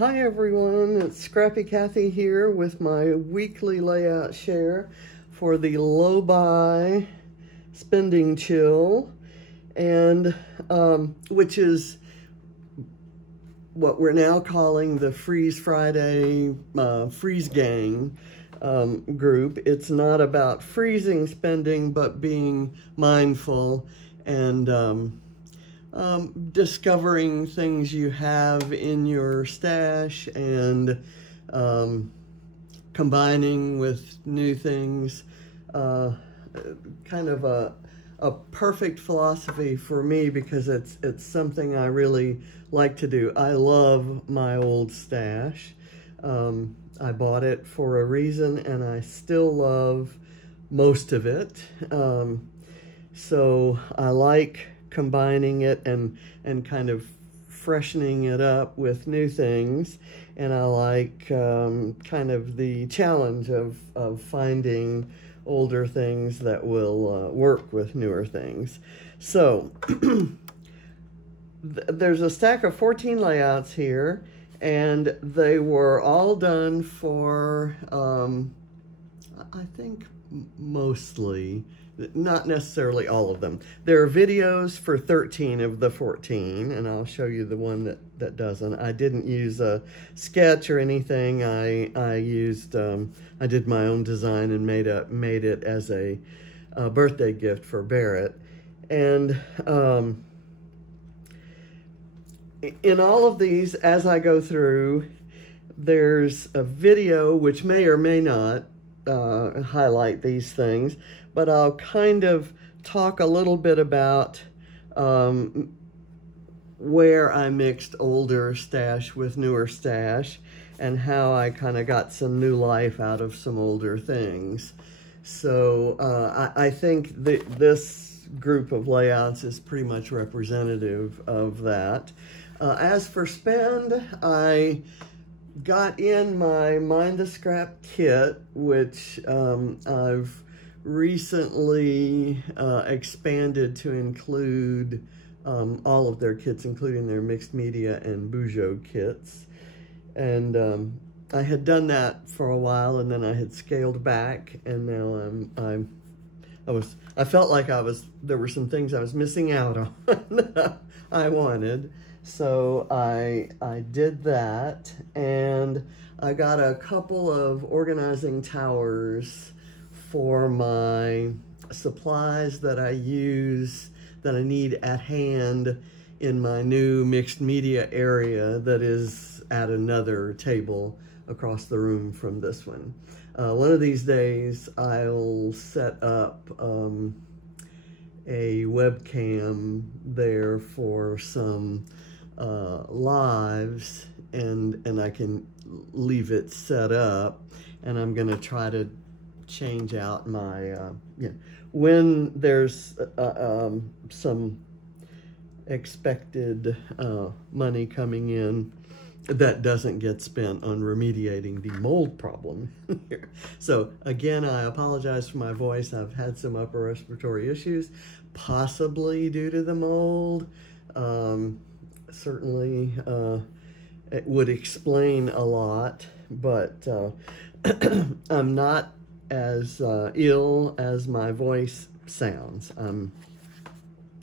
Hi everyone, it's Scrappy Kathy here with my weekly layout share for the low-buy spending chill, and which is what we're now calling the Freeze Friday Freeze Gang group. It's not about freezing spending, but being mindful and discovering things you have in your stash and combining with new things. Kind of a perfect philosophy for me because it's something I really like to do. I love my old stash. I bought it for a reason and I still love most of it. So I like combining it and kind of freshening it up with new things, and I like kind of the challenge of finding older things that will work with newer things. So there's a stack of 14 layouts here, and they were all done for I think mostly, not necessarily all of them. There are videos for 13 of the 14, and I'll show you the one that doesn't. I didn't use a sketch or anything. I used, I did my own design and made it as a birthday gift for Barrett. And in all of these, as I go through, there's a video which may or may not highlight these things, but I'll kind of talk a little bit about where I mixed older stash with newer stash and how I kind of got some new life out of some older things. So I think this group of layouts is pretty much representative of that. As for spend, I got in my Mind the Scrap kit, which I've recently expanded to include all of their kits, including their mixed media and Bujo kits. And I had done that for a while, and then I had scaled back, and now I felt like there were some things I was missing out on that I wanted. So I did that, and I got a couple of organizing towers for my supplies that I use, that I need at hand in my new mixed media area that is at another table across the room from this one. One of these days I'll set up a webcam there for some lives, and I can leave it set up, and I'm gonna try to change out my when there's some expected money coming in that doesn't get spent on remediating the mold problem here. So again, I apologize for my voice. I've had some upper respiratory issues, possibly due to the mold. Certainly it would explain a lot, but I'm not as ill as my voice sounds. I'm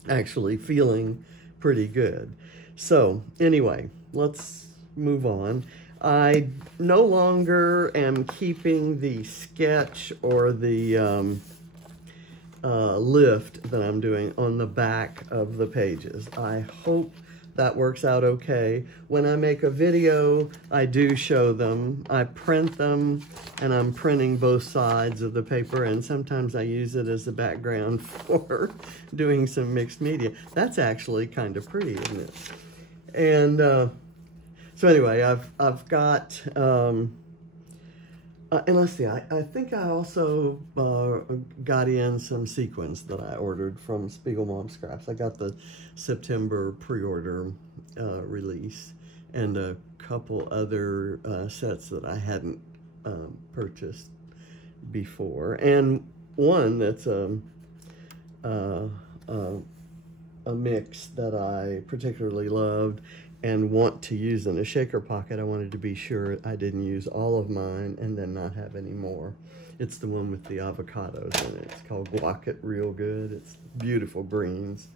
actually feeling pretty good. So anyway, let's move on. I no longer am keeping the sketch or the lift that I'm doing on the back of the pages. I hope that works out okay. When I make a video, I do show them. I print them, and I'm printing both sides of the paper, and sometimes I use it as a background for doing some mixed media. That's actually kind of pretty, isn't it? And so anyway, I've got, and let's see, I think I also got in some sequins that I ordered from Spiegel Mom Scraps. I got the September pre-order release, and a couple other sets that I hadn't purchased before, and one that's a mix that I particularly loved, and want to use in a shaker pocket, I wanted to be sure I didn't use all of mine and then not have any more. It's the one with the avocados in it. It's called Guac It Real Good. It's beautiful greens.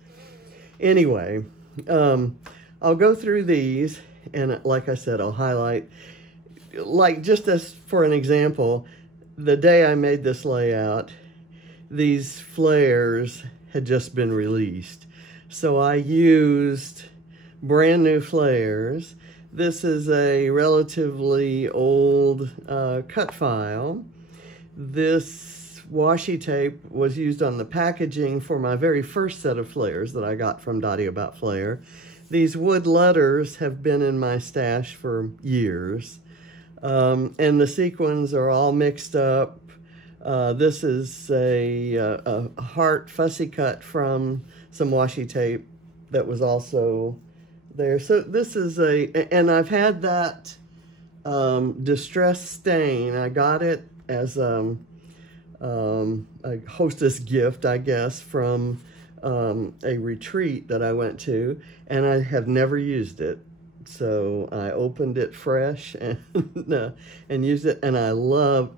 Anyway, I'll go through these, and like I said, I'll highlight, like just as for an example, the day I made this layout, these flares had just been released. So I used brand new flares. This is a relatively old cut file. This washi tape was used on the packaging for my very first set of flares that I got from Dotty About Flair. These wood letters have been in my stash for years. And the sequins are all mixed up. This is a heart fussy cut from some washi tape that was also there. So this is and I've had that distress stain. I got it as a hostess gift, I guess, from a retreat that I went to, and I have never used it. So I opened it fresh and used it, and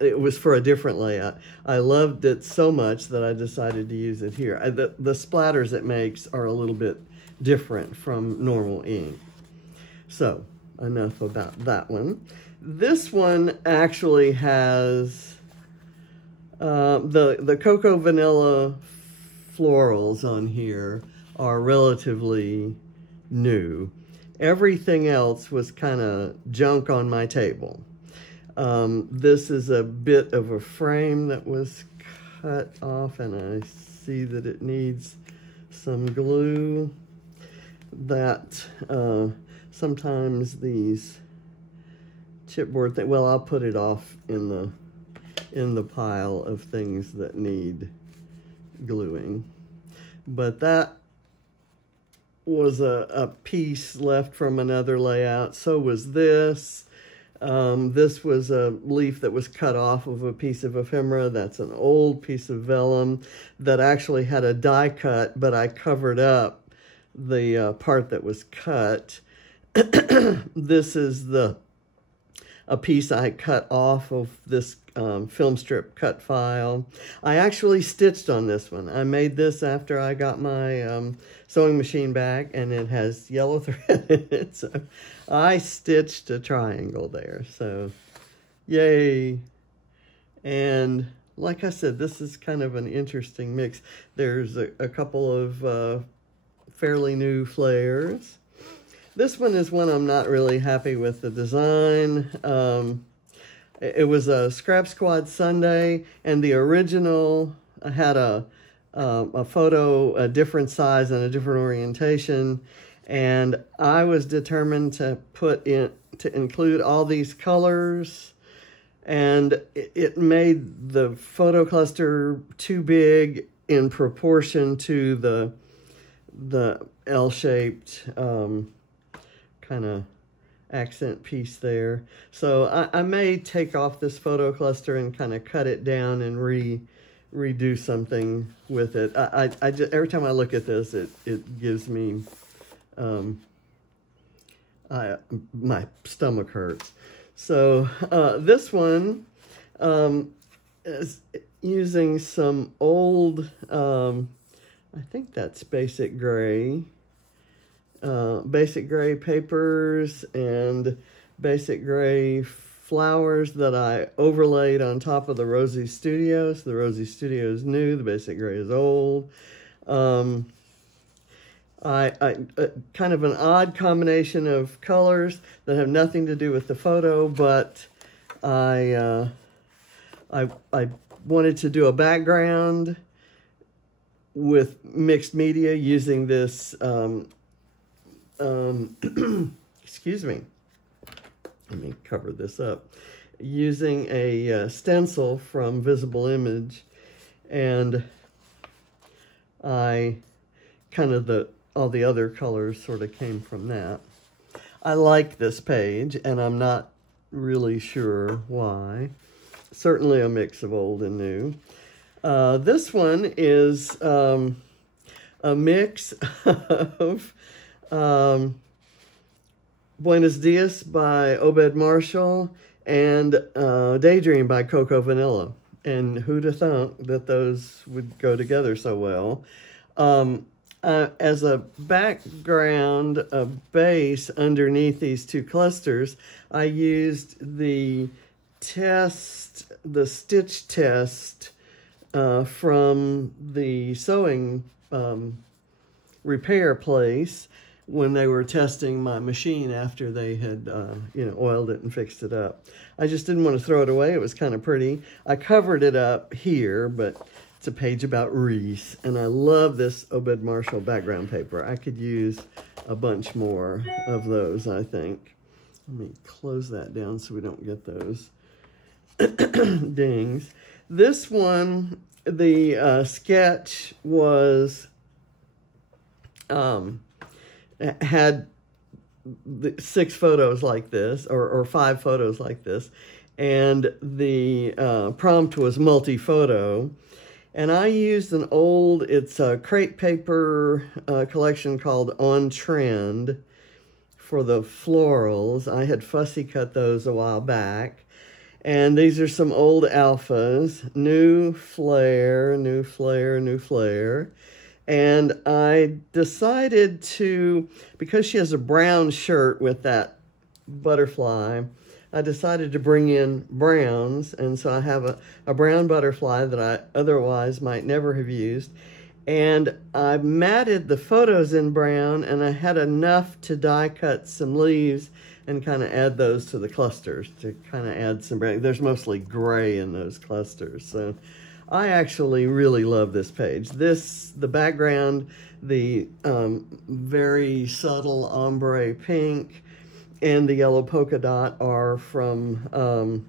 it was for a different layout. I loved it so much that I decided to use it here. The splatters it makes are a little bit different from normal ink. So enough about that one. This one actually has the cocoa vanilla florals on here are relatively new. Everything else was kind of junk on my table. This is a bit of a frame that was cut off, and I see that it needs some glue. That sometimes these chipboard things, well, I'll put it off in the pile of things that need gluing. But that was a piece left from another layout. So was this. This was a leaf that was cut off of a piece of ephemera. That's an old piece of vellum that actually had a die cut, but I covered up the part that was cut. This is a piece I cut off of this film strip cut file. I actually stitched on this one. I made this after I got my sewing machine back, and it has yellow thread in it. So I stitched a triangle there. So yay. And like I said, this is kind of an interesting mix. There's a couple of fairly new flares. This one is one I'm not really happy with the design. It was a Scrap Squad Sunday, and the original had a photo, a different size and a different orientation, and I was determined to include all these colors, and it made the photo cluster too big in proportion to the L-shaped kind of accent piece there. So I may take off this photo cluster and kind of cut it down and redo something with it. I just, every time I look at this, it gives me my stomach hurts. So this one is using some old I think that's basic gray papers and basic gray flowers that I overlaid on top of the Rosie Studio. So the Rosie Studio is new, the basic gray is old. I kind of an odd combination of colors that have nothing to do with the photo, but I wanted to do a background with mixed media using this, excuse me, let me cover this up, using a stencil from Visible Image, and I kind of all the other colors sort of came from that. I like this page, and I'm not really sure why. Certainly a mix of old and new. This one is a mix of Buenos Dias by Obed Marshall, and Daydream by Coco Vanilla. And who'd have thought that those would go together so well? As a background, a base underneath these two clusters, I used the stitch test from the sewing repair place when they were testing my machine after they had, oiled it and fixed it up. I just didn't want to throw it away. It was kind of pretty. I covered it up here, but it's a page about Reese, and I love this Obed Marshall background paper. I could use a bunch more of those, I think. Let me close that down so we don't get those dings. This one, the sketch was had 6 photos like this, or 5 photos like this, and the prompt was multi-photo. And I used an old, it's a crepe paper collection called On Trend for the florals. I had fussy cut those a while back. And these are some old alphas, New Flair, New Flair, New Flair. And I decided to, because she has a brown shirt with that butterfly, I decided to bring in browns. And so I have a brown butterfly that I otherwise might never have used. And I matted the photos in brown, and I had enough to die cut some leaves and kind of add those to the clusters to kind of add some brown. There's mostly gray in those clusters. So I actually really love this page. The background, the very subtle ombre pink and the yellow polka dot are from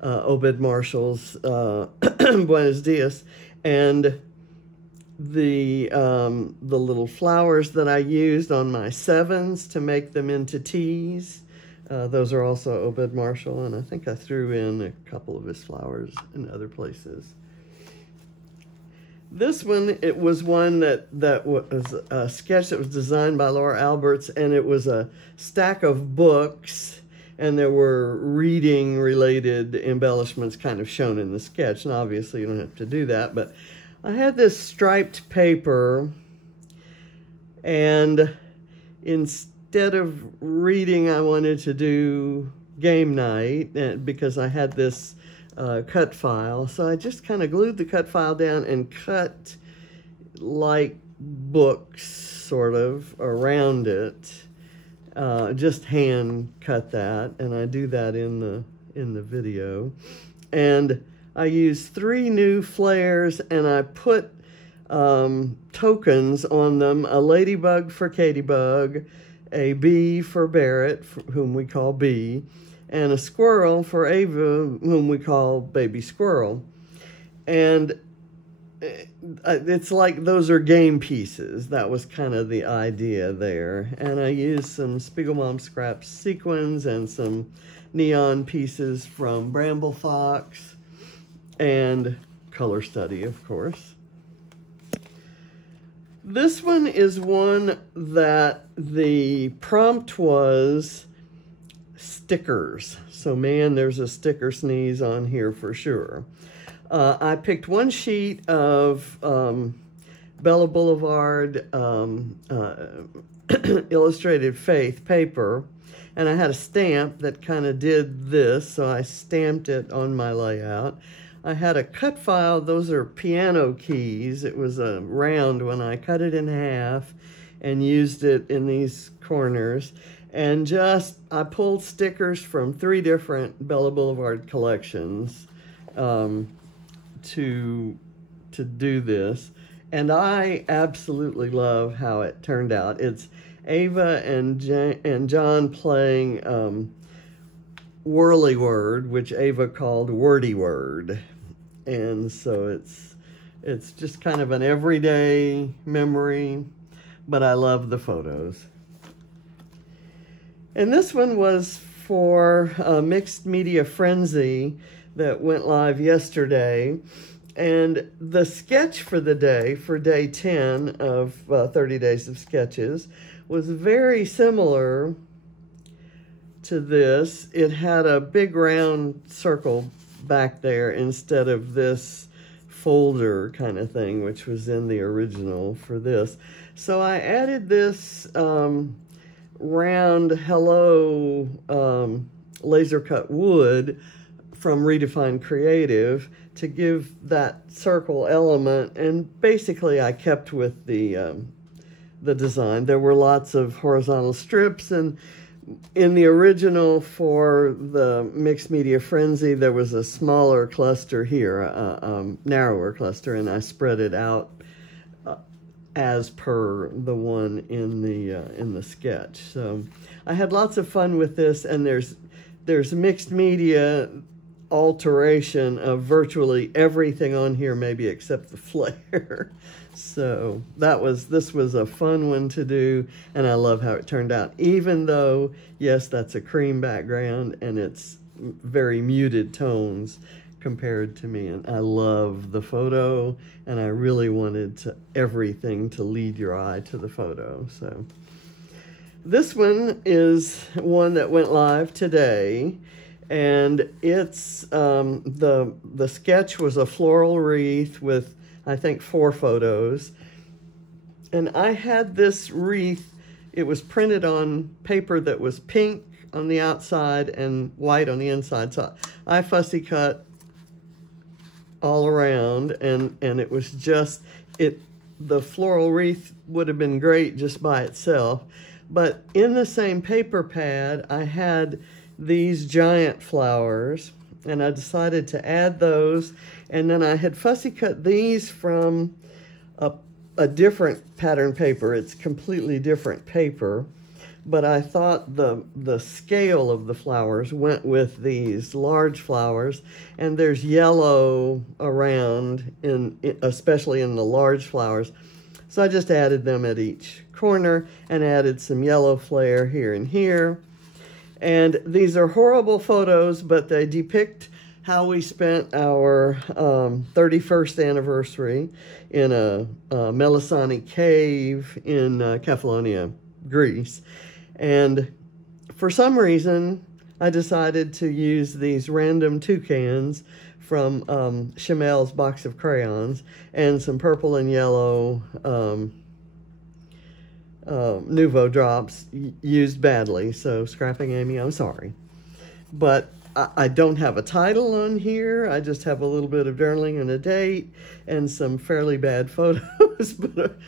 Obed Marshall's Buenos Dias. And the little flowers that I used on my 7s to make them into T's, those are also Obed Marshall, and I think I threw in a couple of his flowers in other places. This one, it was one that was a sketch that was designed by Laura Alberts, and it was a stack of books, and there were reading-related embellishments kind of shown in the sketch, and obviously you don't have to do that, but I had this striped paper, and instead of reading, I wanted to do game night because I had this cut file. So I just kind of glued the cut file down and cut like books sort of around it. Just hand cut that, and I do that in the video. And I used 3 new flares, and I put tokens on them: a ladybug for Katybug, a bee for Barrett, whom we call Bee, and a squirrel for Ava, whom we call Baby Squirrel. And it's like those are game pieces. That was kind of the idea there. And I used some Spiegelmom Scraps sequins and some neon pieces from Bramble Fox, and color study, of course. This one is one that the prompt was stickers. So man, there's a sticker sneeze on here for sure. I picked one sheet of Bella Boulevard Illustrated Faith paper, and I had a stamp that kind of did this, so I stamped it on my layout. I had a cut file. Those are piano keys. It was a round when I cut it in half and used it in these corners. And I pulled stickers from 3 different Bella Boulevard collections to do this. And I absolutely love how it turned out. It's Ava and John playing Whirly Word, which Ava called Wordy Word. And so it's just kind of an everyday memory, but I love the photos. And this one was for Mixed Media Frenzy that went live yesterday. And the sketch for the day, for day 10 of 30 Days of Sketches, was very similar to this. It had a big round circle back there instead of this folder kind of thing, which was in the original for this. So I added this round hello laser cut wood from Redefined Creative to give that circle element, and basically I kept with the design. There were lots of horizontal strips, and in the original for the Mixed Media Frenzy, there was a smaller cluster here, a narrower cluster, and I spread it out as per the one in the sketch. So I had lots of fun with this, and there's mixed media alteration of virtually everything on here, maybe except the flare. So this was a fun one to do, and I love how it turned out, even though, yes, that's a cream background and it's very muted tones compared to me. And I love the photo, and I really wanted everything to lead your eye to the photo. So this one is one that went live today, and it's the sketch was a floral wreath with, I think, 4 photos. And I had this wreath, it was printed on paper that was pink on the outside and white on the inside. So I fussy cut all around, and it was just, the floral wreath would have been great just by itself. But in the same paper pad, I had these giant flowers, and I decided to add those. And then I had fussy cut these from a different pattern paper. It's completely different paper, but I thought the scale of the flowers went with these large flowers, and there's yellow around, especially in the large flowers. So I just added them at each corner and added some yellow flare here and here. And these are horrible photos, but they depict how we spent our 31st anniversary in a Melisani cave in Kefalonia, Greece. And for some reason, I decided to use these random toucans from Chamel's box of crayons and some purple and yellow Nouveau drops used badly. So Scrapping Amy, I'm sorry. But I don't have a title on here. I just have a little bit of journaling and a date and some fairly bad photos. But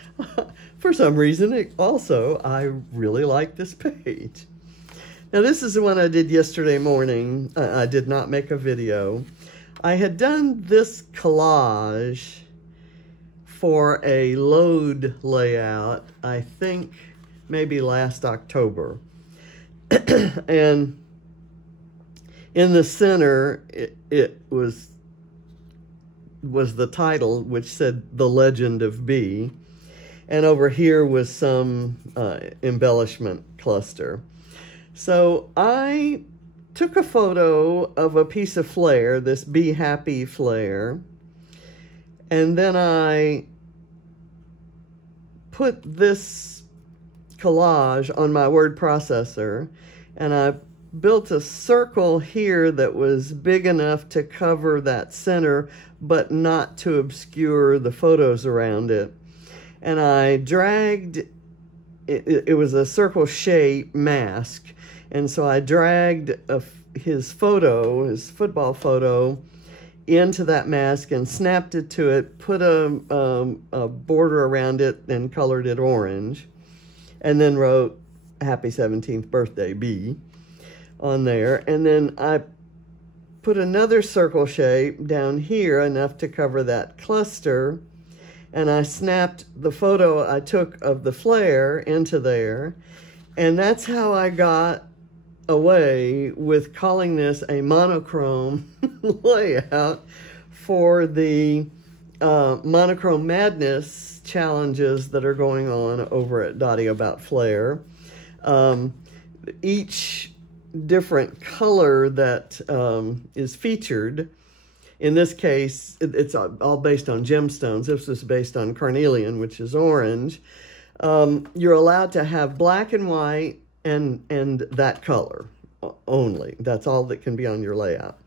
for some reason, I really like this page. Now, this is the one I did yesterday morning. I did not make a video. I had done this collage for a load layout, I think maybe last October. And in the center, it was the title, which said The Legend of B. And over here was some embellishment cluster. So I took a photo of a piece of flare, this Be Happy flare, and then I put this collage on my word processor, and I built a circle here that was big enough to cover that center, but not to obscure the photos around it. And I dragged, it was a circle shape mask, and so I dragged his football photo, into that mask and snapped it to it, put a border around it and colored it orange, and then wrote Happy 17th Birthday B on there. And then I put another circle shape down here, enough to cover that cluster, and I snapped the photo I took of the flare into there. And that's how I got away with calling this a monochrome layout for the Monochromatic Madness challenges that are going on over at Dotty About Flair. Each different color that is featured, in this case, it's all based on gemstones. This was based on carnelian, which is orange. You're allowed to have black and white and that color only. That's all that can be on your layout.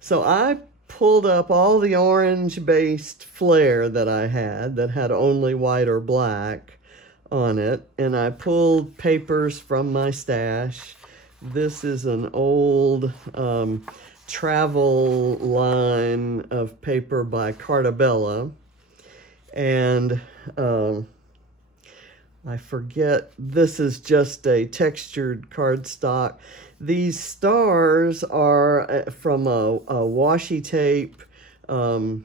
So I pulled up all the orange-based Flair that I had that had only white or black on it, and I pulled papers from my stash. This is an old travel line of paper by Cartabella, and I forget, this is just a textured cardstock. These stars are from a washi tape, kind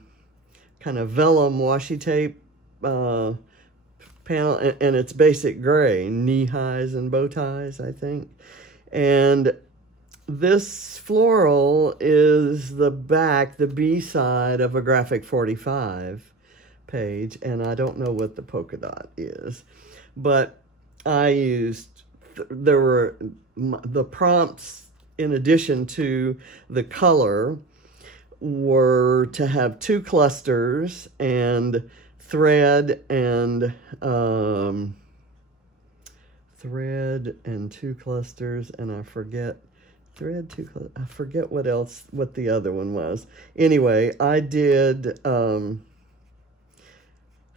of vellum washi tape panel, and it's basic gray, knee-highs and bow ties, I think. And this floral is the back, the B-side of a Graphic 45 page, and I don't know what the polka dot is. But I used, there were the prompts, in addition to the color, were to have 2 clusters and thread and 2 clusters, and I forget I forget what else, what the other one was. Anyway, I did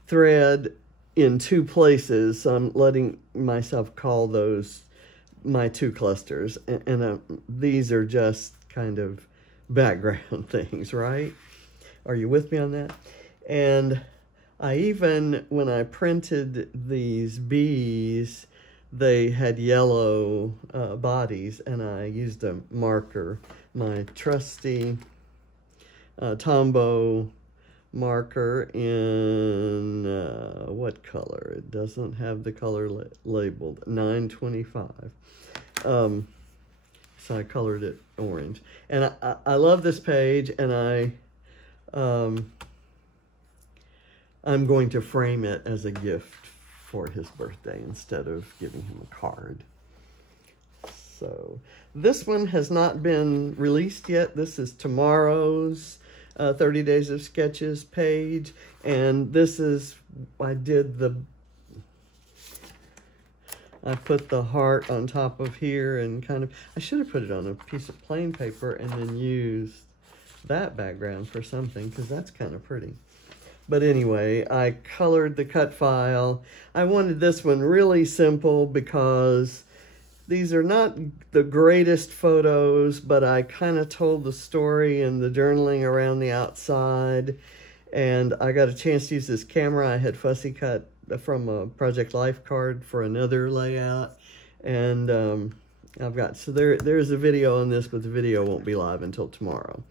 thread in 2 places, so I'm letting myself call those my 2 clusters, and these are just kind of background things, right? Are you with me on that? And I even, when I printed these bees, they had yellow bodies, and I used a marker, my trusty Tombow marker in what color? It doesn't have the color labeled, 925. So I colored it orange, and I love this page, and I'm going to frame it as a gift for his birthday instead of giving him a card. So this one has not been released yet. This is tomorrow's 30 Days of Sketches page, and this is, I put the heart on top of here, and kind of, I should have put it on a piece of plain paper and then used that background for something, because that's kind of pretty. But anyway, I colored the cut file. I wanted this one really simple because these are not the greatest photos, but I kind of told the story and the journaling around the outside. And I got a chance to use this camera I had fussy cut from a Project Life card for another layout. And I've got, so there's a video on this, but the video won't be live until tomorrow.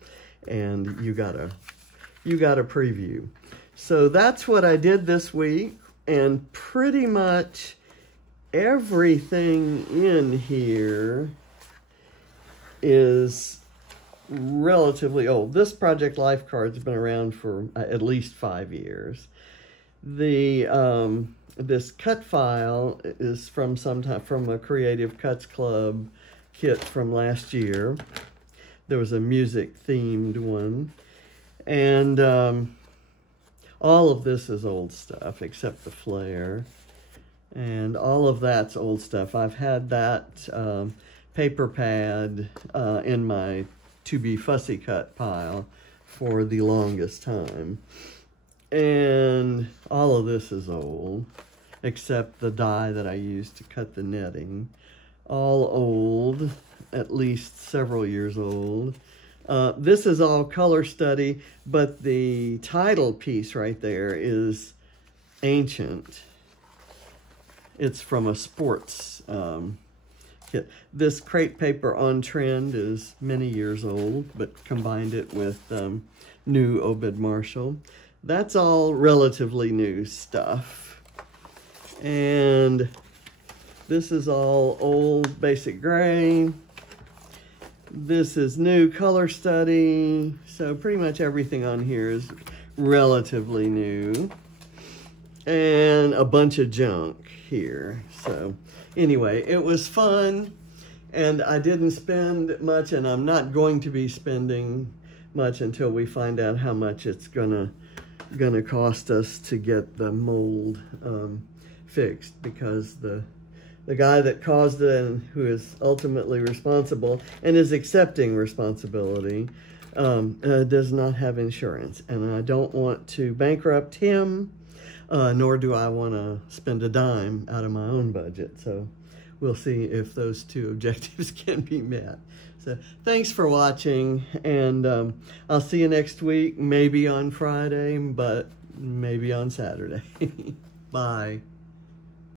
And you got a preview. So that's what I did this week, and pretty much everything in here is relatively old. This Project Life card's been around for at least 5 years. The this cut file is from a Creative Cuts Club kit from last year. There was a music themed one, and all of this is old stuff except the Flair, and all of that's old stuff. I've had that paper pad in my to be fussy cut pile for the longest time, and all of this is old except the die that I used to cut the netting. All old, at least several years old. This is all color study, but the title piece right there is ancient. It's from a sports kit. This crepe paper on trend is many years old, but combined it with new Obed Marshall. That's all relatively new stuff. And this is all old basic gray. This is new color study. So pretty much everything on here is relatively new. And a bunch of junk here. So anyway, it was fun, and I didn't spend much, and I'm not going to be spending much until we find out how much it's gonna cost us to get the mold fixed, because the the guy that caused it and who is ultimately responsible and is accepting responsibility does not have insurance. And I don't want to bankrupt him, nor do I want to spend a dime out of my own budget. So we'll see if those two objectives can be met. So thanks for watching, and I'll see you next week, maybe on Friday, but maybe on Saturday. Bye.